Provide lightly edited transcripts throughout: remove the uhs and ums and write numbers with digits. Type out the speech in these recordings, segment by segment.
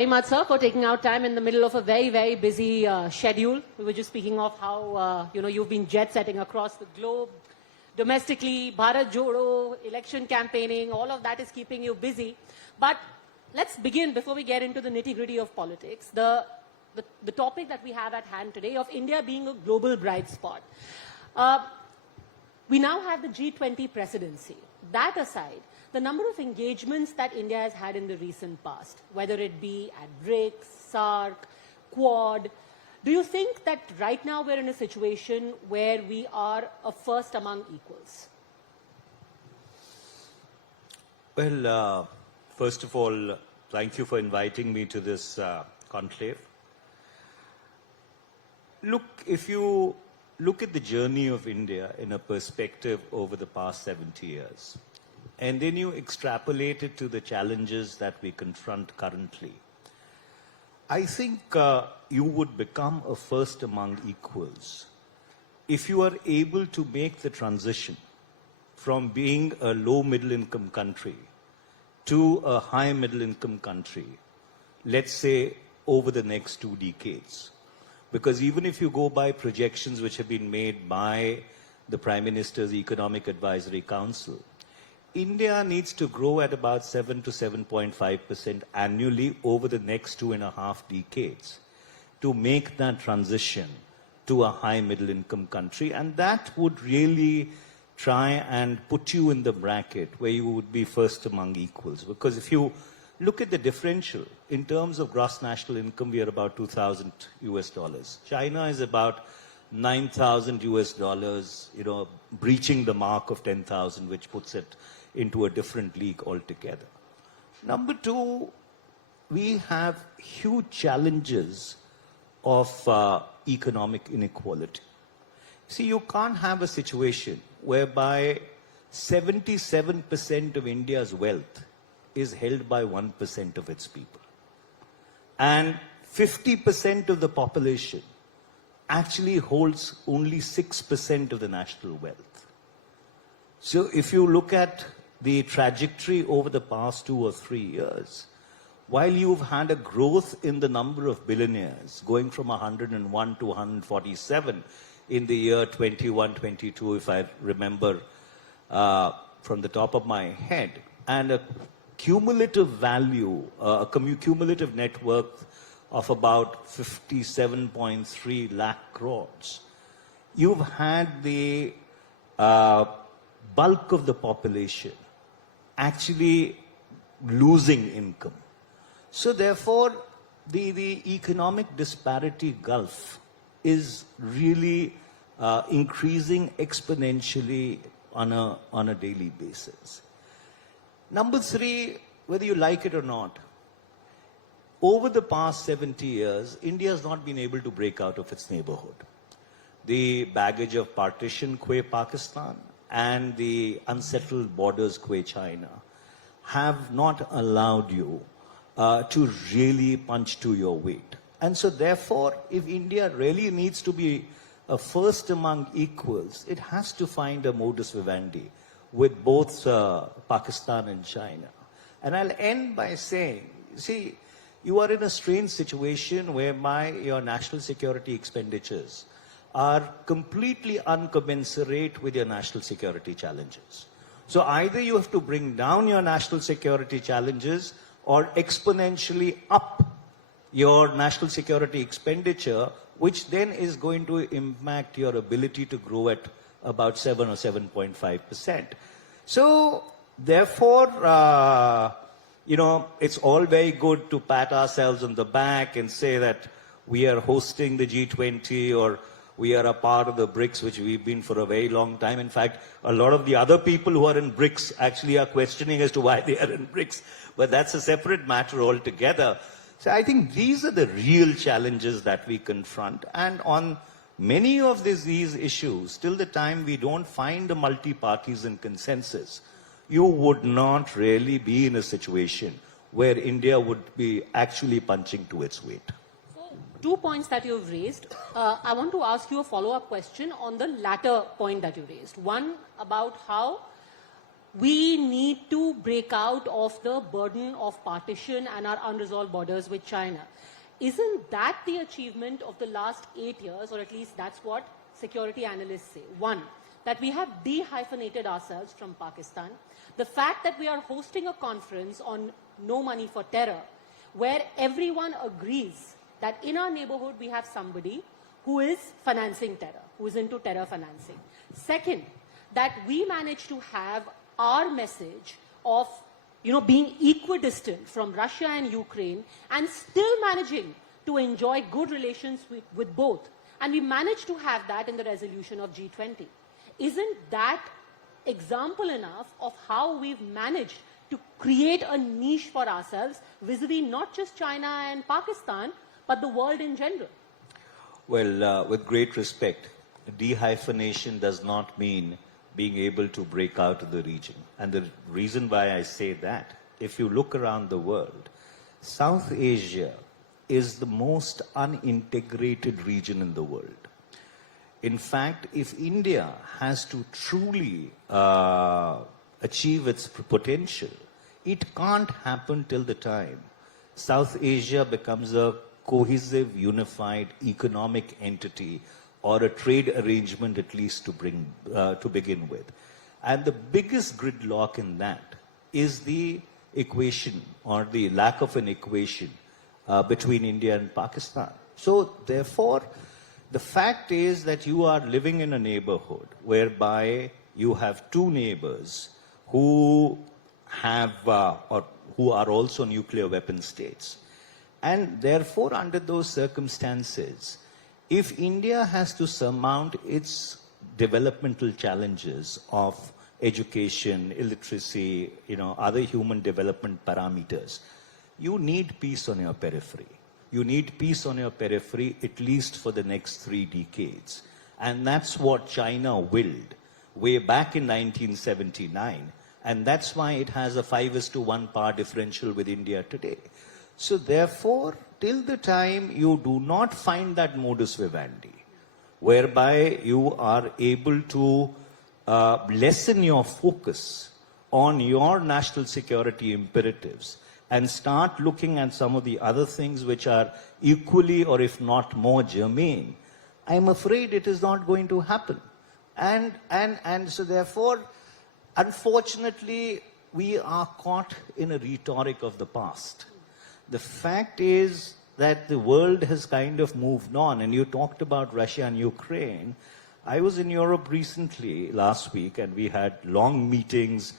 Very much, sir, for taking out time in the middle of a very, very busy schedule. We were just speaking of how, you've been jet-setting across the globe. Domestically, Bharat Jodo, election campaigning, all of that is keeping you busy. But let's begin, before we get into the nitty-gritty of politics, the topic that we have at hand today of India being a global bright spot. We now have the G20 presidency. That aside, the number of engagements that India has had in the recent past, whether it be at BRICS, SAARC, Quad, do you think that right now we're in a situation where we are a first among equals? Well, first of all, thank you for inviting me to this conclave. Look, if you look at the journey of India in a perspective over the past 70 years, and then you extrapolate it to the challenges that we confront currently, I think you would become a first among equals if you are able to make the transition from being a low middle income country to a high middle income country, let's say over the next 2 decades. Because even if you go by projections which have been made by the Prime Minister's Economic Advisory Council, India needs to grow at about 7 to 7.5% annually over the next 2.5 decades to make that transition to a high middle income country. And that would really try and put you in the bracket where you would be first among equals. Because if you look at the differential in terms of gross national income, we are about $2,000 US. China is about $9,000 US, breaching the mark of 10,000, which puts it into a different league altogether. Number two, we have huge challenges of economic inequality. See, you can't have a situation whereby 77% of India's wealth is held by 1% of its people. And 50% of the population actually holds only 6% of the national wealth. So if you look at the trajectory over the past 2 or 3 years, while you've had a growth in the number of billionaires going from 101 to 147 in the year 21-22, if I remember from the top of my head, and a cumulative value, a cumulative net worth of about 57.3 lakh crores, you've had the bulk of the population actually losing income. So therefore, the economic disparity gulf is really increasing exponentially on a daily basis. Number three, whether you like it or not, over the past 70 years, India has not been able to break out of its neighborhood. The baggage of partition, qua Pakistan, and the unsettled borders, qua China, have not allowed you to really punch to your weight. And so therefore, if India really needs to be a first among equals, it has to find a modus vivendi with both Pakistan and China. And I'll end by saying, see, you are in a strange situation whereby your national security expenditures are completely uncommensurate with your national security challenges. So either you have to bring down your national security challenges or exponentially up your national security expenditure, which then is going to impact your ability to grow at about 7 or 7.5%. So therefore, it's all very good to pat ourselves on the back and say that we are hosting the G20 or we are a part of the BRICS, which we've been for a very long time. In fact, a lot of the other people who are in BRICS actually are questioning as to why they are in BRICS. But that's a separate matter altogether. So I think these are the real challenges that we confront. And on many of these issues, till the time we don't find a multi-partisan consensus, you would not really be in a situation where India would be actually punching to its weight. 2 points that you've raised. I want to ask you a follow-up question on the latter point that you raised. One, about how we need to break out of the burden of partition and our unresolved borders with China. Isn't that the achievement of the last 8 years, or at least that's what security analysts say? One, that we have dehyphenated ourselves from Pakistan. The fact that we are hosting a conference on no money for terror, where everyone agrees that in our neighborhood we have somebody who is financing terror, who is into terror financing. Second, that we managed to have our message of being equidistant from Russia and Ukraine and still managing to enjoy good relations with both. And we managed to have that in the resolution of G20. Isn't that example enough of how we've managed to create a niche for ourselves vis-a-vis not just China and Pakistan, but the world in general? Well, with great respect, dehyphenation does not mean being able to break out of the region. And the reason why I say that, if you look around the world, South Asia is the most unintegrated region in the world. In fact, if India has to truly achieve its potential, it can't happen till the time South Asia becomes a cohesive, unified economic entity or a trade arrangement at least to begin with. And the biggest gridlock in that is the equation or the lack of an equation between India and Pakistan. So therefore, the fact is that you are living in a neighborhood whereby you have two neighbors who have or who are also nuclear weapon states. And therefore, under those circumstances, if India has to surmount its developmental challenges of education, illiteracy, other human development parameters, you need peace on your periphery. You need peace on your periphery at least for the next 3 decades. And that's what China willed way back in 1979. And that's why it has a 5:1 power differential with India today. So therefore, till the time you do not find that modus vivendi, whereby you are able to lessen your focus on your national security imperatives and start looking at some of the other things which are equally or if not more germane, I'm afraid it is not going to happen. And so therefore, unfortunately, we are caught in a rhetoric of the past. The fact is that the world has kind of moved on, and you talked about Russia and Ukraine. I was in Europe recently, last week, and we had long meetings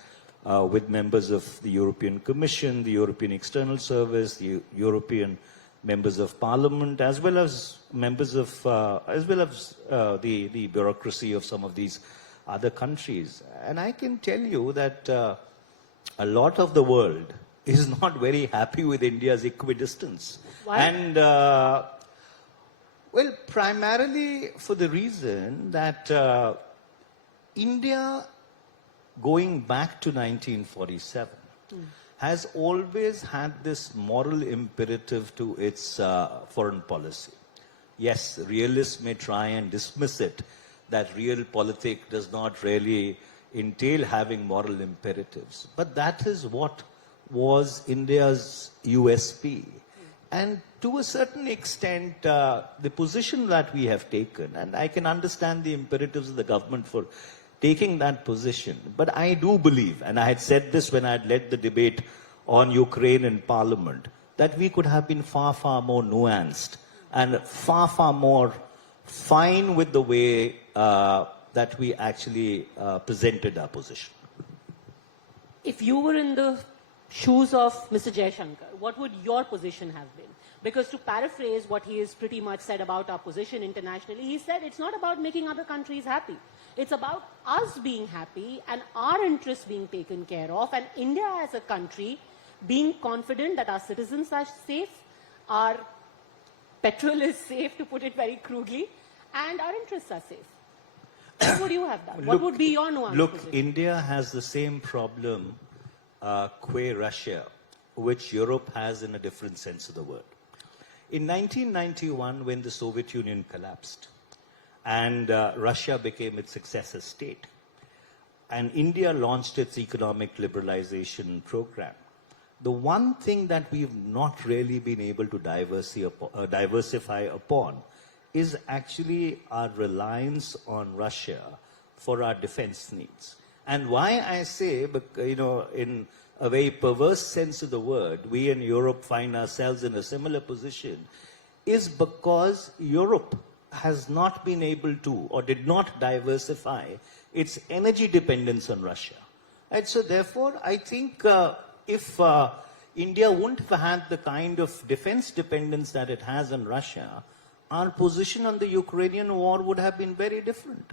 with members of the European Commission, the European External Service, the European members of Parliament, as well as members of, the bureaucracy of some of these other countries. And I can tell you that a lot of the world is not very happy with India's equidistance. Why? And, well, primarily for the reason that India, going back to 1947, has always had this moral imperative to its foreign policy. Yes, realists may try and dismiss it, that realpolitik does not really entail having moral imperatives. But that is what was India's USP. And to a certain extent, the position that we have taken, and I can understand the imperatives of the government for taking that position, but I do believe, and I had said this when I had led the debate on Ukraine in Parliament, that we could have been far, far more nuanced and far, far more fine with the way that we actually presented our position. If you were in the shoes of Mr. Jaishankar, what would your position have been? Because to paraphrase what he has pretty much said about our position internationally, he said it's not about making other countries happy. It's about us being happy and our interests being taken care of, and India as a country being confident that our citizens are safe, our petrol is safe, to put it very crudely, and our interests are safe. What would you have done? What would be your nuance? Look, position? India has the same problem qua Russia, which Europe has in a different sense of the word. In 1991, when the Soviet Union collapsed and Russia became its successor state, and India launched its economic liberalization program, the one thing that we've not really been able to diversify upon is actually our reliance on Russia for our defense needs. And why I say, in a very perverse sense of the word, we in Europe find ourselves in a similar position, is because Europe has not been able to or did not diversify its energy dependence on Russia. And so therefore, I think if India wouldn't have had the kind of defense dependence that it has on Russia, our position on the Ukrainian war would have been very different.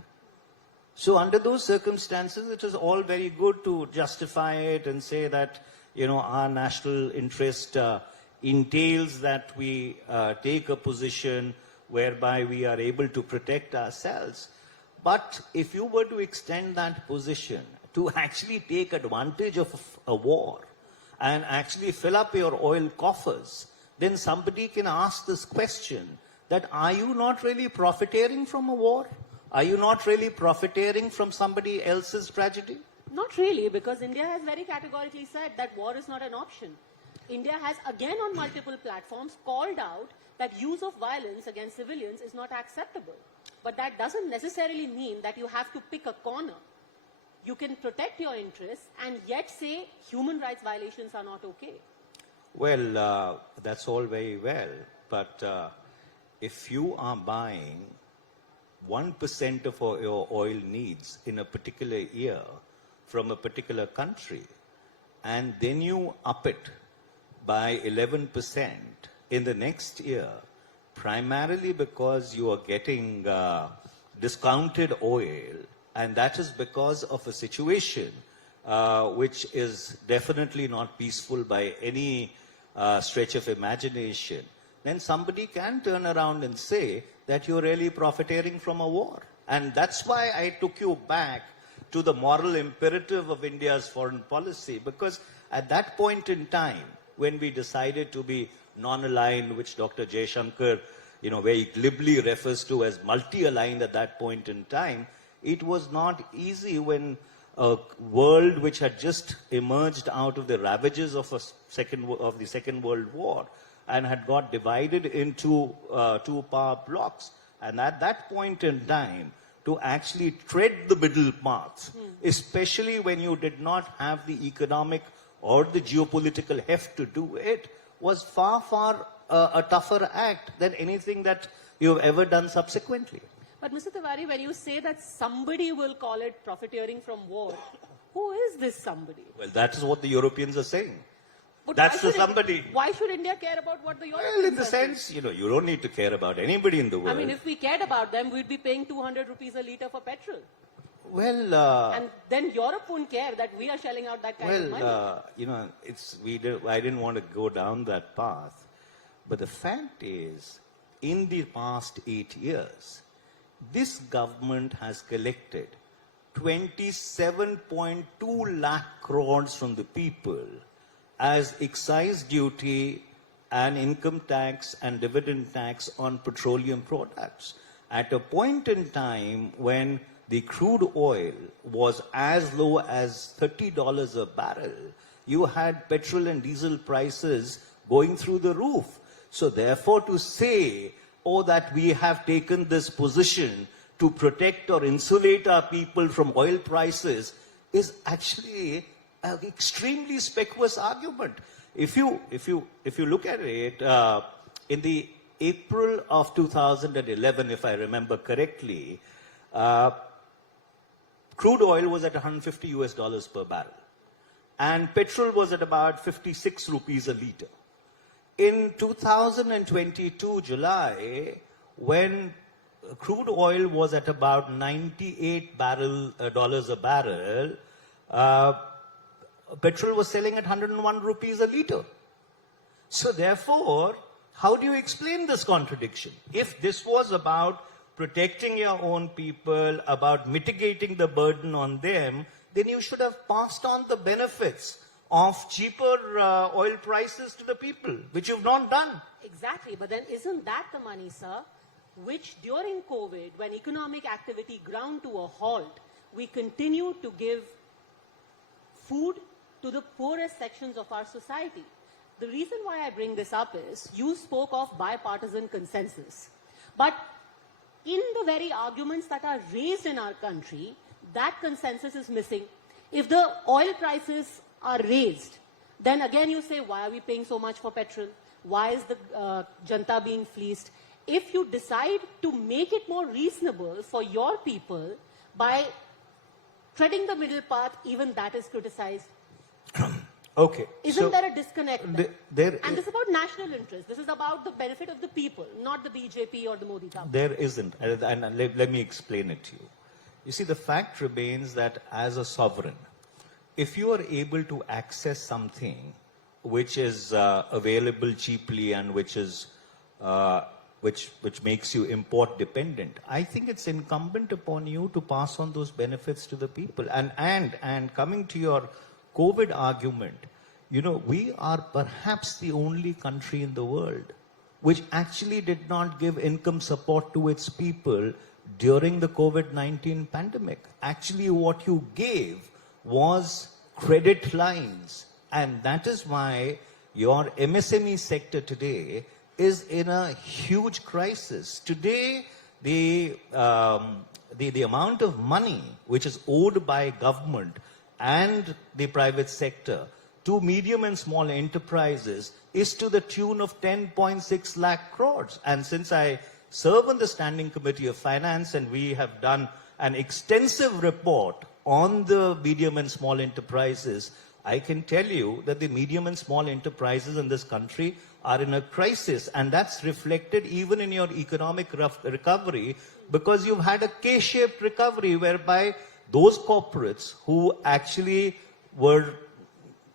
So under those circumstances, it is all very good to justify it and say that, our national interest entails that we take a position whereby we are able to protect ourselves. But if you were to extend that position to actually take advantage of a war and actually fill up your oil coffers, then somebody can ask this question that are you not really profiteering from a war? Are you not really profiteering from somebody else's tragedy? Not really, because India has very categorically said that war is not an option. India has again on multiple platforms called out that use of violence against civilians is not acceptable. But that doesn't necessarily mean that you have to pick a corner. You can protect your interests and yet say human rights violations are not okay. Well, that's all very well, but if you are buying 1% of your oil needs in a particular year from a particular country, and then you up it by 11% in the next year, primarily because you are getting discounted oil, and that is because of a situation which is definitely not peaceful by any stretch of imagination, then somebody can turn around and say that you're really profiteering from a war. And that's why I took you back to the moral imperative of India's foreign policy, because at that point in time, when we decided to be non-aligned, which Dr. Jaishankar, very glibly refers to as multi-aligned at that point in time, it was not easy when a world which had just emerged out of the ravages of the Second World War and had got divided into two power blocks. And at that point in time, to actually tread the middle path, especially when you did not have the economic or the geopolitical heft to do it, was far, far a tougher act than anything that you've ever done subsequently. But Mr. Tewari, when you say that somebody will call it profiteering from war, who is this somebody? Well, that is what the Europeans are saying. But that's the somebody. Why should India care about what the Europeans Well, in the are sense, saying? you don't need to care about anybody in the world. I mean, if we cared about them, we'd be paying 200 rupees a litre for petrol. Well, and then Europe won't care that we are shelling out that kind of money. I didn't want to go down that path. But the fact is, in the past 8 years, this government has collected 27.2 lakh crores from the people as excise duty and income tax and dividend tax on petroleum products. At a point in time when the crude oil was as low as $30 a barrel, you had petrol and diesel prices going through the roof. So therefore to say, that we have taken this position to protect or insulate our people from oil prices is actually an extremely specious argument. If you look at it, in the April of 2011, if I remember correctly, crude oil was at $150 per barrel, and petrol was at about 56 rupees a litre. In 2022 July, when crude oil was at about $98 a barrel, petrol was selling at 101 rupees a litre. So therefore, how do you explain this contradiction? If this was about protecting your own people, about mitigating the burden on them, then you should have passed on the benefits of cheaper oil prices to the people, which you've not done. Exactly, but then isn't that the money, sir, which during COVID, when economic activity ground to a halt, we continue to give food to the poorest sections of our society. The reason why I bring this up is you spoke of bipartisan consensus. But in the very arguments that are raised in our country, that consensus is missing. If the oil prices are raised, then again you say, why are we paying so much for petrol? Why is the janta being fleeced? If you decide to make it more reasonable for your people by treading the middle path, even that is criticized. Okay. Isn't there a disconnect there? And this is about national interest. This is about the benefit of the people, not the BJP or the Modi government. There isn't. And let me explain it to you. You see, the fact remains that as a sovereign, if you are able to access something which is available cheaply and which is which makes you import dependent, I think it's incumbent upon you to pass on those benefits to the people. And coming to your COVID argument, you know, we are perhaps the only country in the world which actually did not give income support to its people during the COVID-19 pandemic. Actually, what you gave was credit lines. And that is why your MSME sector today is in a huge crisis. Today, the amount of money which is owed by government and the private sector to medium and small enterprises is to the tune of 10.6 lakh crores. And since I serve on the Standing Committee of Finance and we have done an extensive report on the medium and small enterprises, I can tell you that the medium and small enterprises in this country are in a crisis, and that's reflected even in your economic recovery, because you've had a K-shaped recovery whereby those corporates who actually were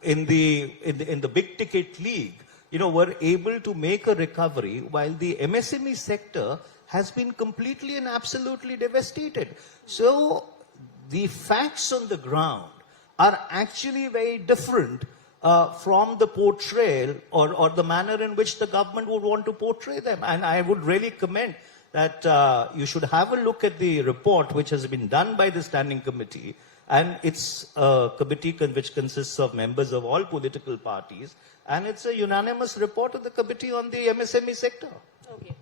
in the big ticket league, you know, were able to make a recovery, while the MSME sector has been completely and absolutely devastated. So the facts on the ground are actually very different from the portrayal or the manner in which the government would want to portray them. And I would really commend that you should have a look at the report which has been done by the Standing Committee, and it's a committee which consists of members of all political parties, and it's a unanimous report of the committee on the MSME sector,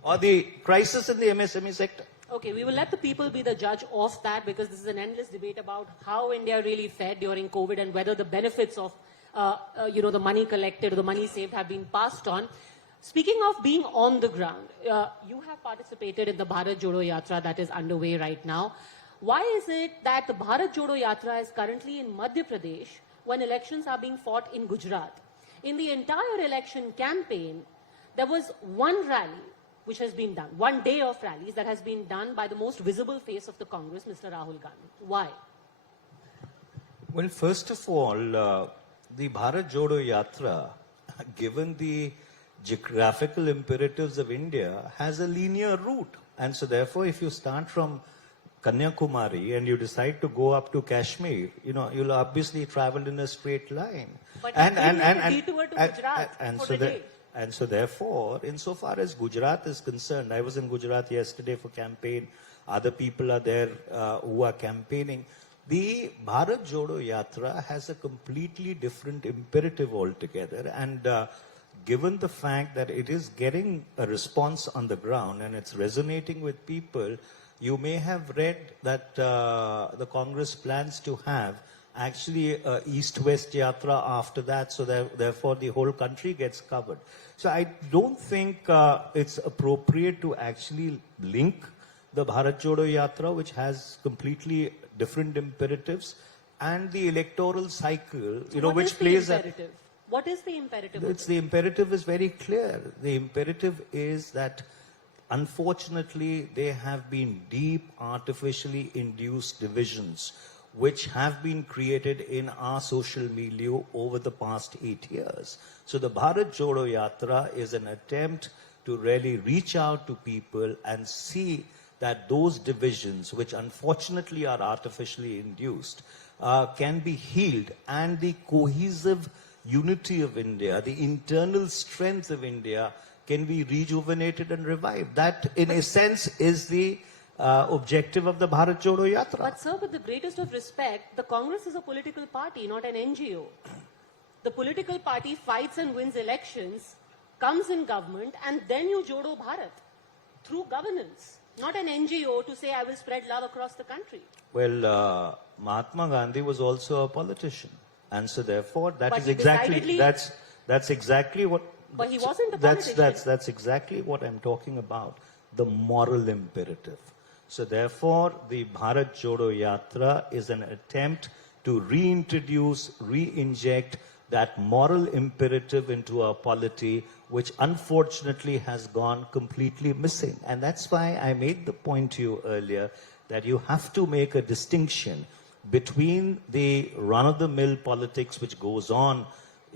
or the crisis in the MSME sector. Okay, we will let the people be the judge of that, because this is an endless debate about how India really fared during COVID and whether the benefits of the money collected, the money saved have been passed on. Speaking of being on the ground, you have participated in the Bharat Jodo Yatra that is underway right now. Why is it that the Bharat Jodo Yatra is currently in Madhya Pradesh when elections are being fought in Gujarat? In the entire election campaign, there was one rally which has been done, one day of rallies that has been done by the most visible face of the Congress, Mr. Rahul Gandhi. Why? Well, first of all, the Bharat Jodo Yatra, given the geographical imperatives of India, has a linear route. And so therefore, if you start from Kanyakumari and you decide to go up to Kashmir, you know, you'll obviously travel in a straight line. But and detour to Gujarat for the day. And so therefore, insofar as Gujarat is concerned, I was in Gujarat yesterday for campaign. Other people are there who are campaigning. The Bharat Jodo Yatra has a completely different imperative altogether. And given the fact that it is getting a response on the ground and it's resonating with people, you may have read that the Congress plans to have actually East-West Yatra after that, so therefore the whole country gets covered. So I don't think it's appropriate to actually link the Bharat Jodo Yatra, which has completely different imperatives, and the electoral cycle, which plays a... What is the imperative? The imperative is very clear. The imperative is that unfortunately there have been deep artificially induced divisions which have been created in our social milieu over the past 8 years. So the Bharat Jodo Yatra is an attempt to really reach out to people and see that those divisions, which unfortunately are artificially induced, can be healed, and the cohesive unity of India, the internal strength of India, can be rejuvenated and revived. That, in a sense, is the objective of the Bharat Jodo Yatra. But sir, with the greatest of respect, the Congress is a political party, not an NGO. The political party fights and wins elections, comes in government, and then you Jodo Bharat through governance, not an NGO to say I will spread love across the country. Well, Mahatma Gandhi was also a politician, and so therefore that But is he exactly decidedly- that's exactly what. But he wasn't a That's politician. exactly what I'm talking about. The moral imperative. So therefore, the Bharat Jodo Yatra is an attempt to reintroduce, re-inject that moral imperative into our polity, which unfortunately has gone completely missing. And that's why I made the point to you earlier that you have to make a distinction between the run-of-the-mill politics which goes on,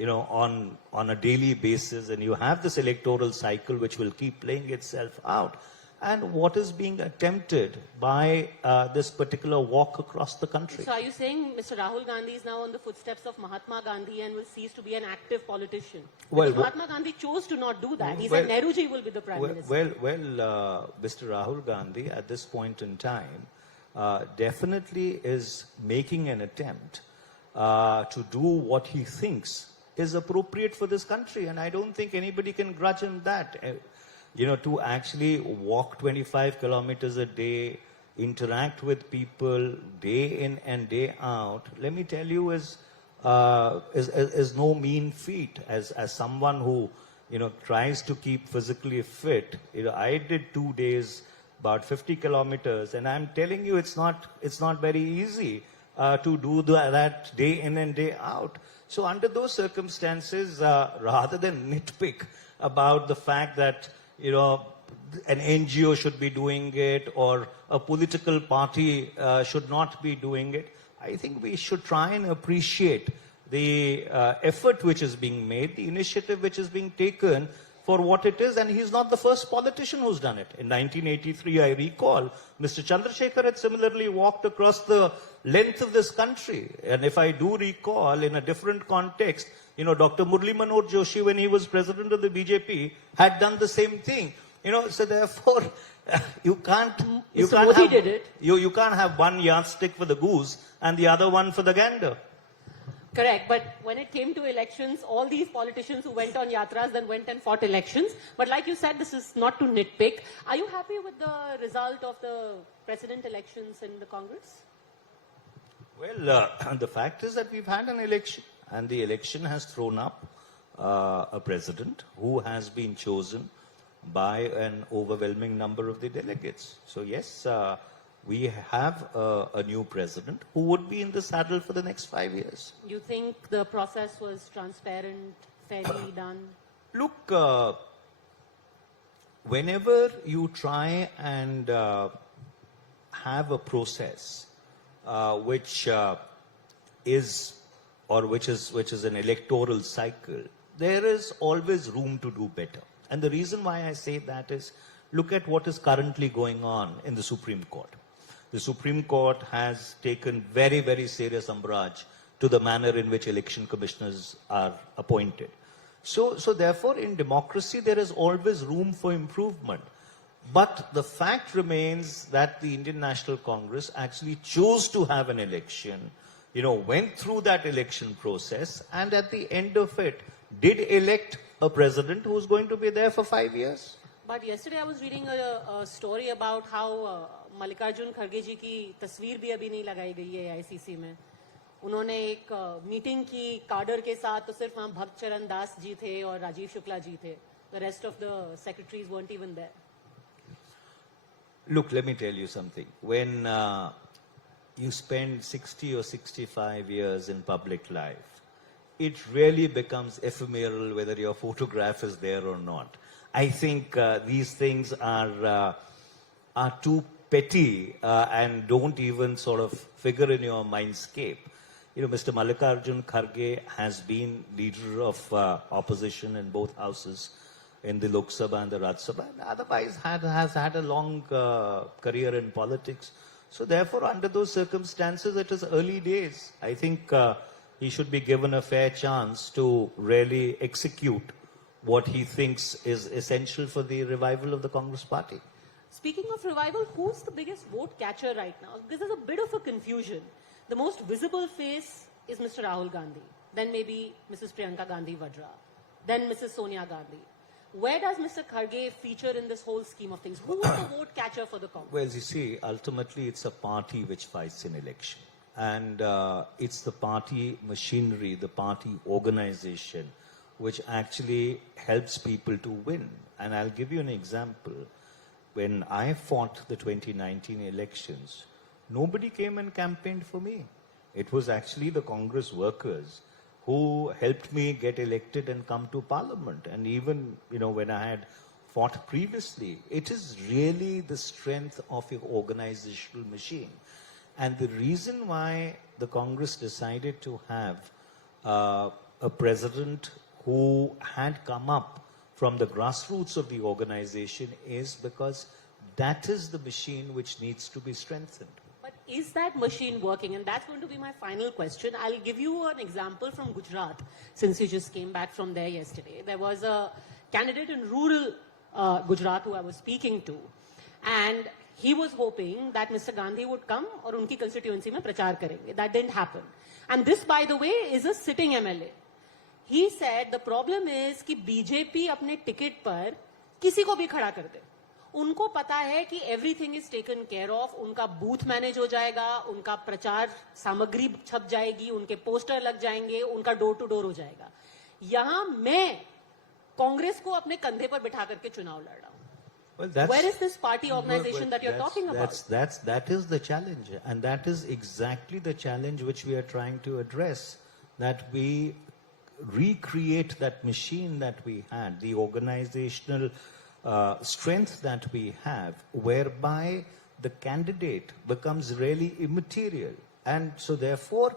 on a daily basis, and you have this electoral cycle which will keep playing itself out, and what is being attempted by this particular walk across the country. So are you saying Mr. Rahul Gandhi is now on the footsteps of Mahatma Gandhi and will cease to be an active politician? Well, Because Mahatma Gandhi chose to not do that. He well- said Nehruji will be the Prime Minister. Mr. Rahul Gandhi at this point in time definitely is making an attempt to do what he thinks is appropriate for this country, and I don't think anybody can grudge him that. To actually walk 25 kilometers a day, interact with people day in and day out, let me tell you, is no mean feat. As someone who tries to keep physically fit, I did 2 days, about 50 kilometers, and I'm telling you, it's not very easy to do that day in and day out. So under those circumstances, rather than nitpick about the fact that an NGO should be doing it or a political party should not be doing it, I think we should try and appreciate the effort which is being made, the initiative which is being taken for what it is. And he's not the first politician who's done it. In 1983, I recall, Mr. Chandrasekhar had similarly walked across the length of this country. And if I do recall, in a different context, Dr. Murli Manohar Joshi, when he was president of the BJP, had done the same thing. So therefore, you can't have one yardstick for the goose and the other one for the gander. Correct, but when it came to elections, all these politicians who went on yatras then went and fought elections. But like you said, this is not to nitpick. Are you happy with the result of the president elections in the Congress? Well, the fact is that we've had an election, and the election has thrown up a president who has been chosen by an overwhelming number of the delegates. So yes, we have a new president who would be in the saddle for the next 5 years. You think the process was transparent, fairly done? Look, whenever you try and have a process which is an electoral cycle, there is always room to do better. And the reason why I say that is, look at what is currently going on in the Supreme Court. The Supreme Court has taken very, very serious umbrage to the manner in which election commissioners are appointed. So therefore, in democracy, there is always room for improvement. But the fact remains that the Indian National Congress actually chose to have an election, went through that election process, and at the end of it, did elect a president who's going to be there for 5 years. But yesterday I was reading a story about how Mallikarjun खड़गे जी की तस्वीर भी अभी नहीं लगाई गई है ICC में. उन्होंने एक मीटिंग की काडर के साथ, तो सिर्फ वहां भक्त चरण दास जी थे और राजीव शुक्ला जी थे. The rest of the secretaries weren't even there. Look, let me tell you something. When you spend 60 or 65 years in public life, it really becomes ephemeral whether your photograph is there or not. I think these things are too petty and don't even sort of figure in your mindscape. Mr. Mallikarjun Kharge has been leader of opposition in both houses, in the Lok Sabha and the Raj Sabha, and otherwise has had a long career in politics. So therefore, under those circumstances, it is early days. I think he should be given a fair chance to really execute what he thinks is essential for the revival of the Congress party. Speaking of revival, who's the biggest vote catcher right now? Because there's a bit of a confusion. The most visible face is Mr. Rahul Gandhi, then maybe Mrs. Priyanka Gandhi Vadra, then Mrs. Sonia Gandhi. Where does Mr. Kharge feature in this whole scheme of things? Who is the vote catcher for the Congress? Well, you see, ultimately it's a party which fights an election. And it's the party machinery, the party organization, which actually helps people to win. And I'll give you an example. When I fought the 2019 elections, nobody came and campaigned for me. It was actually the Congress workers who helped me get elected and come to parliament. And even, when I had fought previously, it is really the strength of your organizational machine. And the reason why the Congress decided to have a president who had come up from the grassroots of the organization is because that is the machine which needs to be strengthened. But is that machine working? And that's going to be my final question. I'll give you an example from Gujarat, since you just came back from there yesterday. There was a candidate in rural Gujarat who I was speaking to, and he was hoping that Mr. Gandhi would come और उनकी constituency में प्रचार करेंगे. That didn't happen. And this, by the way, is a sitting MLA. He said the problem is कि BJP अपने ticket पर किसी को भी खड़ा कर दे. उनको पता है कि everything is taken care of, उनका बूथ मैनेज हो जाएगा, उनका प्रचार सामग्री छप जाएगी, उनके पोस्टर लग जाएंगे, उनका डोर टू डोर हो जाएगा. यहाँ मैं कांग्रेस को अपने कंधे पर बिठा करके चुनाव लड़ रहा हूँ. Well, where is this party organization that you're talking about? That is the challenge. And that is exactly the challenge which we are trying to address. That we recreate that machine that we had, the organizational strength that we have, whereby the candidate becomes really immaterial. And so therefore,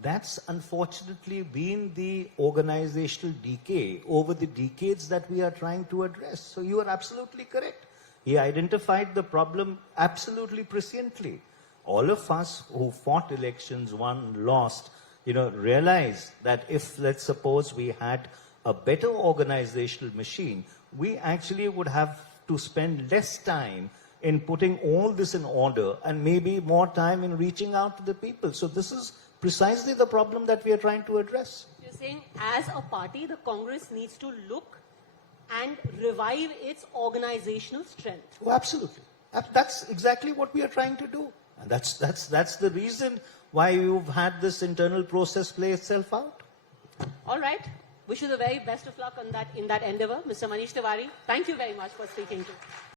that's unfortunately been the organizational decay over the decades that we are trying to address. So you are absolutely correct. He identified the problem absolutely presciently. All of us who fought elections, won, lost, realize that if, let's suppose, we had a better organizational machine, we actually would have to spend less time in putting all this in order and maybe more time in reaching out to the people. So this is precisely the problem that we are trying to address. You're saying as a party, the Congress needs to look and revive its organizational strength. Oh, absolutely. That's exactly what we are trying to do. And that's the reason why you've had this internal process play itself out. All right. Wish you the very best of luck in that endeavor. Mr. Manish Tewari, thank you very much for speaking to